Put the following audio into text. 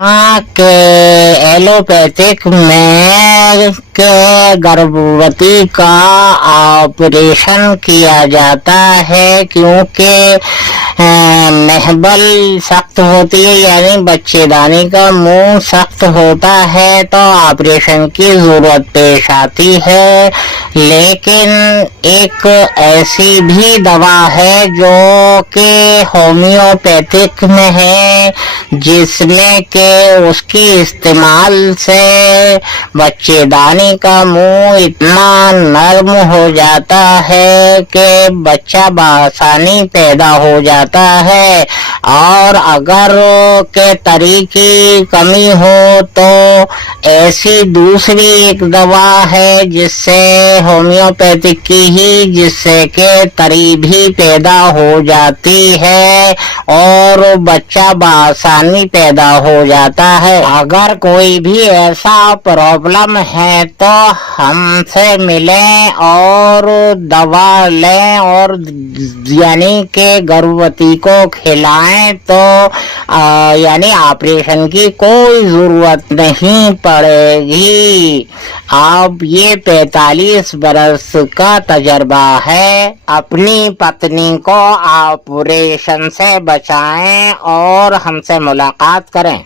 हाँ के एलोपैथिक में के गर्भवती का ऑपरेशन किया जाता है क्योंकि महबल सख्त होती है, यानी बच्चेदानी का मुंह सख्त होता है तो ऑपरेशन की जरूरत पेश आती है। लेकिन एक ऐसी भी दवा है जो कि होम्योपैथिक में है, जिसमें के उसकी इस्तेमाल से बच्चेदानी का मुंह इतना नरम हो जाता है कि बच्चा बआसानी पैदा हो जाता है। और अगर के तरी की कमी हो तो ऐसी दूसरी एक दवा है जिससे होम्योपैथिक की ही, जिससे के तरी भी पैदा हो जाती है और बच्चा बआसानी पैदा हो जाता है। अगर कोई भी ऐसा प्रॉब्लम है तो हमसे मिलें और दवा लें और यानी के गर्भवती को खिलाएं तो यानी ऑपरेशन की कोई जरूरत नहीं पड़ेगी। अब ये 45 बरस का तजर्बा है। अपनी पत्नी को ऑपरेशन से बचाएं और हमसे मुलाकात करें।